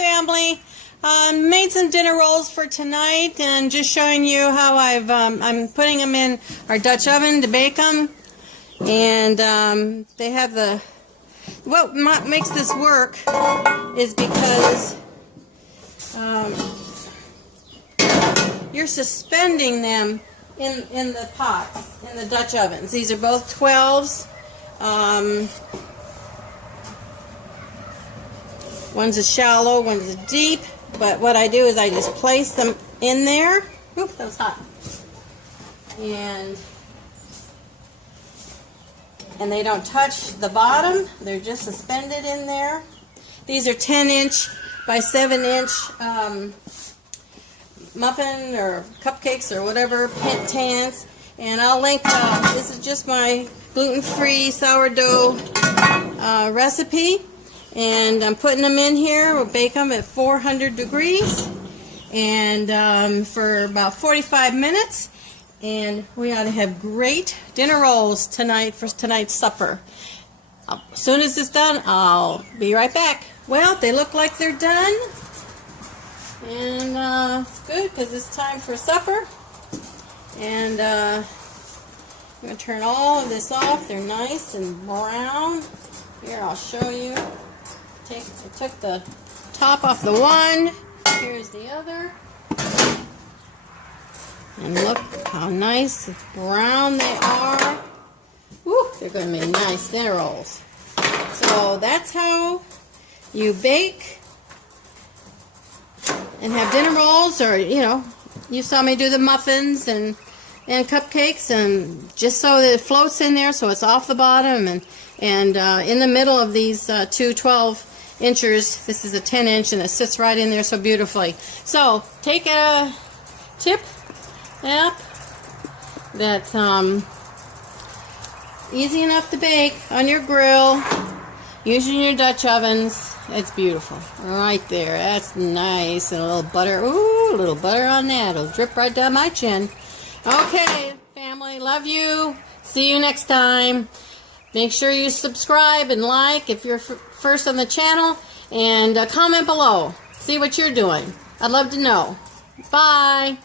family. Made some dinner rolls for tonight, and just showing you how I'm putting them in our Dutch oven to bake them. And they have the, what makes this work is because you're suspending them in the pots, in the Dutch ovens. These are both 12s. One's a shallow, one's a deep. But what I do is I just place them in there. Oop, that was hot. And they don't touch the bottom. They're just suspended in there. These are 10-inch by 7-inch muffin or cupcakes or whatever pans. And I'll link, this is just my gluten-free sourdough recipe. And I'm putting them in here. We'll bake them at 400 degrees and for about 45 minutes. And we ought to have great dinner rolls tonight for tonight's supper. As soon as it's done, I'll be right back. Well, they look like they're done. And it's good because it's time for supper. And I'm going to turn all of this off. They're nice and brown. Here, I'll show you. I took the top off the one. Here's the other. And look how nice and brown they are. Woo, they're going to be nice dinner rolls. So that's how you bake and have dinner rolls, or, you know, you saw me do the muffins and cupcakes, and just so that it floats in there so it's off the bottom, and in the middle of these two 12-inchers, this is a 10-inch, and it sits right in there so beautifully. So take a tip app that's easy enough to bake on your grill using your Dutch ovens. It's beautiful right there. That's nice. And a little butter. Ooh, a little butter on that. It'll drip right down my chin. Okay, family, love you. See you next time. Make sure you subscribe and like if you're first on the channel, and comment below. See what you're doing. I'd love to know. Bye.